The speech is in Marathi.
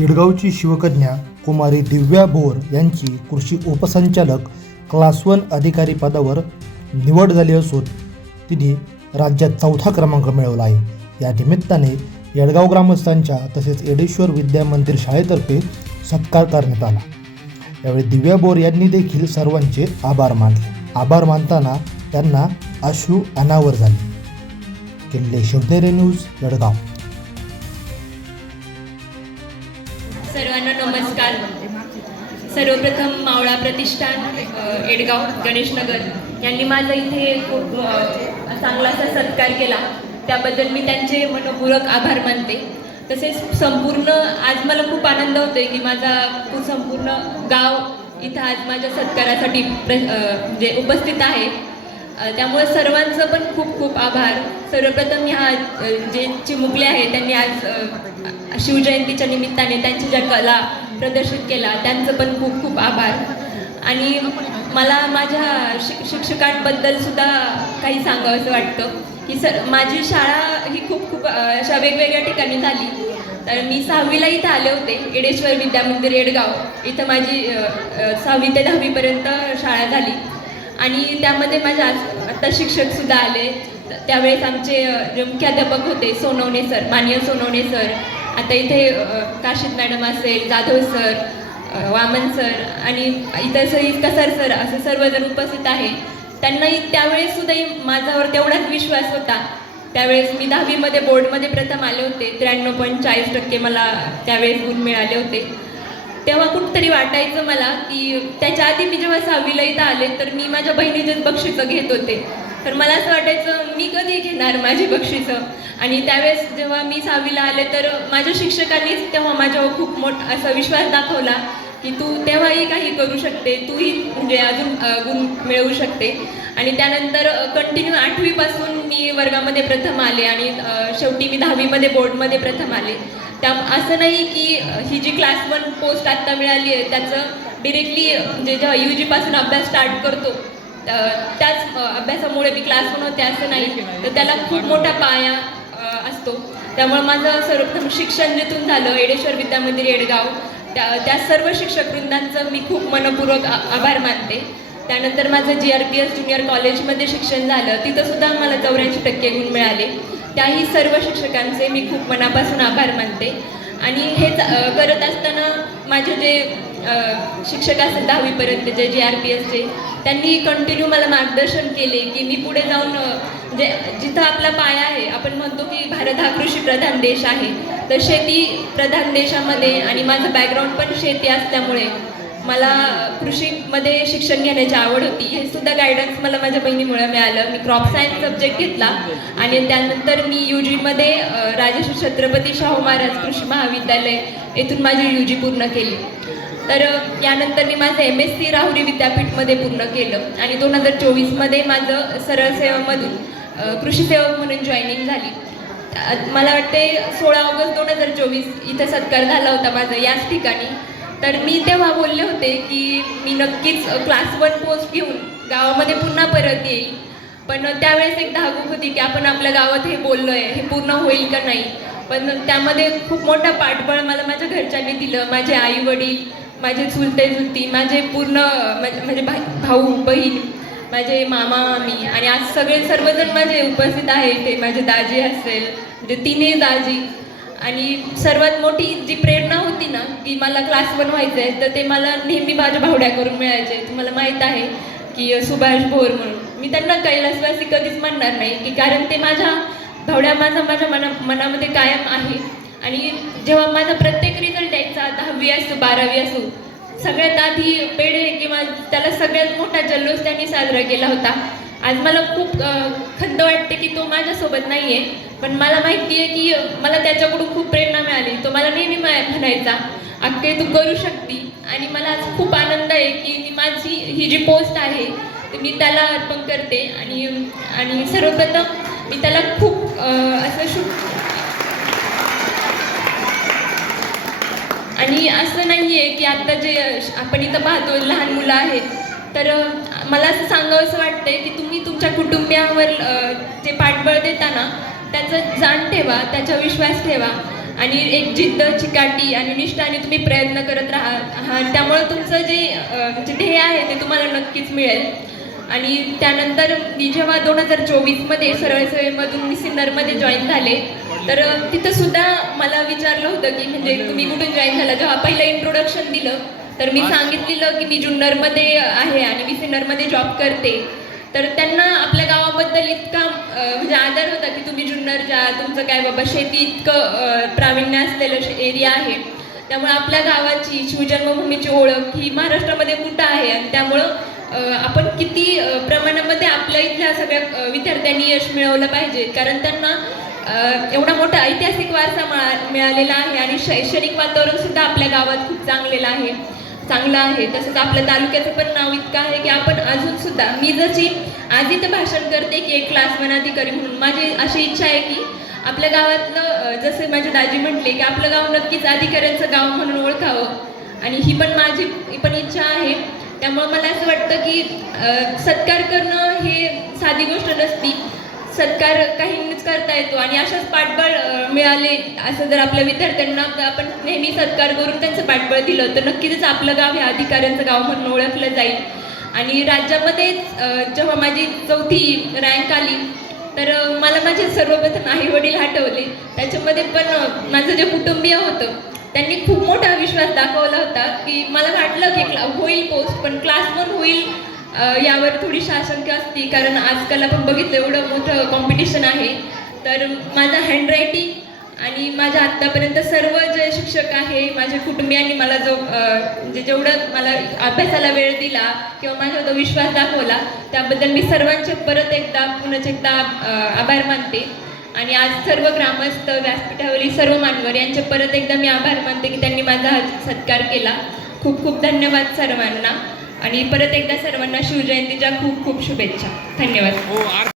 येडगावची शिवकन्या कुमारी दिव्या भोर यांची कृषी उपसंचालक क्लास 1 अधिकारी पदावर निवड झाली असून तिने राज्यात 4था क्रमांक मिळवला आहे। या निमित्ताने येडगाव ग्रामस्थांच्या तसेच येडेश्वर विद्या मंदिर शाळेतर्फे सत्कार करण्यात आला। यावेळी दिव्या भोर यांनी देखील सर्वांचे आभार मानले। आभार मानताना त्यांना अश्रू अनावर झाले। किल्ले शिवनेरी न्यूज येडगाव। सर्वांना नमस्कार। सर्वप्रथम मावळा प्रतिष्ठान येडगाव गणेशनगर यांनी माझा इथे खूप चांगलासा सत्कार केला, त्याबद्दल मी त्यांचे मनपूर्वक आभार मानते। तसेच संपूर्ण आज मला खूप आनंद होतोय की माझा संपूर्ण गाव इथं आज माझ्या सत्कारासाठी म्हणजे उपस्थित आहे। त्यामुळे सर्वांचं पण खूप खूप आभार। सर्वप्रथम ह्या जे चिमुकले आहेत त्यांनी आज शिवजयंतीच्या निमित्ताने त्यांच्या ज्या कला प्रदर्शित केला त्यांचं पण खूप खूप आभार। आणि मला माझ्या शिक्षकांबद्दल सुद्धा काही सांगावंसं वाटतं की माझी शाळा ही खूप अशा वेगवेगळ्या ठिकाणी झाली। तर मी 6वीला इथं आले होते, येडेश्वर विद्या मंदिर येडगाव इथं माझी 6वी ते 10वी पर्यंत शाळा झाली। आणि त्यामध्ये माझ्या आता शिक्षकसुद्धा आले। त्यावेळेस आमचे जे मुख्याध्यापक होते सोनवणे सर, माननीय सोनवणे सर, आता इथे काशीद मॅडम असेल, जाधव सर, वामन सर आणि इतर कसर सर असे सर्वजण उपस्थित आहे। त्यांनाही त्यावेळेससुद्धा माझ्यावर तेवढाच विश्वास होता। त्यावेळेस मी 10वीमध्ये बोर्डमध्ये प्रथम आले होते, 93.40% मला त्यावेळेस गुण मिळाले होते। तेव्हा कुठंतरी वाटायचं मला की त्याच्या आधी मी जेव्हा 6वीला इथं आले तर मी माझ्या बहिणीचेच बक्षिसं घेत होते। तर मला असं वाटायचं मी कधी घेणार माझी बक्षिसं। आणि त्यावेळेस जेव्हा मी 6वीला आले तर माझ्या शिक्षकांनीच तेव्हा माझ्यावर खूप मोठा असा विश्वास दाखवला की तू तेव्हाही काही करू शकते, तूही म्हणजे अजून गुण मिळवू शकते। आणि त्यानंतर कंटिन्यू 8वीपासून मी वर्गामध्ये प्रथम आले आणि शेवटी मी 10वीमध्ये बोर्डमध्ये प्रथम आले। असं नाही की ही जी क्लास 1 पोस्ट आत्ता मिळाली आहे त्याचं डिरेक्टली म्हणजे जेव्हा UG पासून अभ्यास स्टार्ट करतो त्याच अभ्यासामुळे मी क्लास 1 होते असं नाही, तर त्याला खूप मोठा पाया असतो। त्यामुळे माझं सर्वप्रथम शिक्षण जिथून झालं येडेश्वर विद्या मंदिर येडगाव, त्या सर्व शिक्षकवृंदांचं मी खूप मनपूर्वक आभार मानते। त्यानंतर माझं GRPS ज्युनियर कॉलेजमध्ये शिक्षण झालं, तिथंसुद्धा मला 84% गुण मिळाले। त्याही सर्व शिक्षकांचे मी खूप मनापासून आभार मानते। आणि हे करत असताना माझे जे शिक्षक असेल 10वीपर्यंतचे GRPSचे, त्यांनी कंटिन्यू मला मार्गदर्शन केले की मी पुढे जाऊन म्हणजे जिथं आपला पाया आहे, आपण म्हणतो की भारत हा कृषीप्रधान देश आहे, तर शेती प्रधान देशामध्ये आणि माझं बॅकग्राऊंड पण शेती असल्यामुळे मला कृषीमध्ये शिक्षण घेण्याची आवड होती। हे सुद्धा गायडन्स मला माझ्या बहिणीमुळे मिळालं। मी क्रॉप सायन्स सब्जेक्ट घेतला आणि त्यानंतर मी UG राजश्री छत्रपती शाहू महाराज कृषी महाविद्यालय येथून माझी UG पूर्ण केली। तर यानंतर मी माझं MSc राहुरी विद्यापीठमध्ये पूर्ण केलं आणि 2024मध्ये माझं सरळ सेवामधून कृषी सेवक म्हणून जॉईनिंग झाली। मला वाटते 16 ऑगस्ट 2024 इथं सत्कार झाला होता माझा याच ठिकाणी। तर मी तेव्हा बोलले होते की मी नक्कीच क्लास 1 पोस्ट घेऊन गावामध्ये पुन्हा परत येईल, पण त्यावेळेस एक धाकधूक होती की आपण आपल्या गावात हे बोललो आहे हे पूर्ण होईल का नाही। पण त्यामध्ये खूप मोठा पाठबळ मला माझ्या घरच्यांनी दिलं। माझे आई वडील, माझे चुलते चुलती, माझे पूर्ण म्हणजे भाऊ बहीण, माझे मामा मामी आणि आज सर्वजण माझे उपस्थित आहे इथे। माझे दाजी असेल म्हणजे 3 दाजी। आणि सर्वात मोठी जी प्रेरणा होती ना की मला क्लास 1 व्हायचं आहे, तर ते मला नेहमी माझ्या भावड्या करून मिळायचे। तुम्हाला माहीत आहे की सुभाष भोर म्हणून, मी त्यांना कैलासवासी कधीच म्हणणार नाही की कारण ते माझ्या भावड्या माझ्या मनामध्ये कायम आहे। आणि जेव्हा माझा प्रत्येक रिझल्ट यायचा, 10वी असो 12वी असो, सगळ्यात आधी पेढे किंवा त्याला सगळ्यात मोठा जल्लोष त्यांनी साजरा केला होता। आज मला खूप खंत वाटते की तो माझ्यासोबत नाही आहे, पण मला माहिती आहे की मला त्याच्याकडून खूप प्रेरणा मिळाली। तो मला नेहमी म्हणायचा अक्के तू करू शकती। आणि मला आज खूप आनंद आहे की माझी ही जी पोस्ट आहे ती मी त्याला अर्पण करते। आणि सर्वप्रथम मी त्याला खूप आणि असं नाही आहे की आत्ता जे आपण इथं पाहतो लहान मुलं आहेत, तर मला असं सांगावंसं वाटतंय की तुम्ही तुमच्या कुटुंबियांवर जे पाठबळ देता ना त्याचं जाण ठेवा, त्याचा विश्वास ठेवा आणि एक जिद्द, चिकाटी आणि निष्ठाने तुम्ही प्रयत्न करत आहात. त्यामुळे तुमचं जे ध्येय आहे ते तुम्हाला नक्कीच मिळेल. आणि त्यानंतर मी जेव्हा 2024मध्ये सरळ सेवेमधून मी सिन्नरमध्ये जॉईन झाले, तर तिथं सुद्धा मला विचारलं होतं की म्हणजे तुम्ही कुठून जॉईन झाला. जेव्हा पहिलं इंट्रोडक्शन दिलं तर मी सांगितलेलं की मी जुन्नरमध्ये आहे आणि मी सिन्नरमध्ये जॉब करते. तर त्यांना आपल्या गावाबद्दल इतका म्हणजे आदर होता की तुम्ही जुन्नरच्या, तुमचं काय बाबा शेती इतकं प्रावीण्य असलेलं एरिया आहे. त्यामुळे आपल्या गावाची, शिवजन्मभूमीची ओळख ही महाराष्ट्रामध्ये कुठं आहे आणि त्यामुळं आपण किती प्रमाणामध्ये आपल्या इथल्या सगळ्या विद्यार्थ्यांनी यश मिळवलं पाहिजे. कारण त्यांना एवढा मोठा ऐतिहासिक वारसा मिळालेला आहे आणि शैक्षणिक वातावरण सुद्धा आपल्या गावात खूप चांगलं आहे. तसंच आपल्या तालुक्याचं पण नाव इतकं आहे की आपण अजून सुद्धा, मी जशी आज इथं भाषण करते की एक क्लास 1 अधिकारी म्हणून, माझी अशी इच्छा आहे की आपल्या गावातलं, जसे माझे दाजी म्हटले की आपलं गाव नक्कीच अधिकाऱ्यांचं गाव म्हणून ओळखावं आणि ही पण माझी पण इच्छा आहे. त्यामुळे मला असं वाटतं की सत्कार करणं हे साधी गोष्ट नसती. सत्कार काहींनीच करता येतो आणि अशाच पाठबळ मिळाले असं जर आपल्या विद्यार्थ्यांना आपण नेहमी सत्कार करून त्यांचं पाठबळ दिलं तर नक्कीच आपलं गाव हे अधिकाऱ्यांचं गाव म्हणून ओळखलं जाईल. आणि राज्यामध्ये जेव्हा माझी 4थी रँक आली तर मला माझे सर्वप्रथम आई-वडील आठवले. त्याच्यामध्ये पण माझं जे कुटुंबीय होतं त्यांनी खूप मोठा विश्वास दाखवला होता की मला वाटलं की होईल पोस्ट, पण क्लास 1 होईल यावर थोडीशी आशंका असती. कारण आजकाल आपण बघितलं एवढं मोठं कॉम्पिटिशन आहे. तर माझं हँडरायटिंग आणि माझ्या आत्तापर्यंत सर्व जे शिक्षक आहे, माझ्या कुटुंबियांनी मला म्हणजे जेवढं मला अभ्यासाला वेळ दिला किंवा माझ्यावर जो विश्वास दाखवला त्याबद्दल मी सर्वांचे पुनच एकदा आभार मानते. आणि आज सर्व ग्रामस्थ, व्यासपीठावरील सर्व मान्यवर यांचे परत एकदा मी आभार मानते की त्यांनी माझा सत्कार केला. खूप खूप धन्यवाद सर्वांना आणि परत एकदा सर्वांना शिवजयंतीच्या खूप खूप शुभेच्छा. धन्यवाद.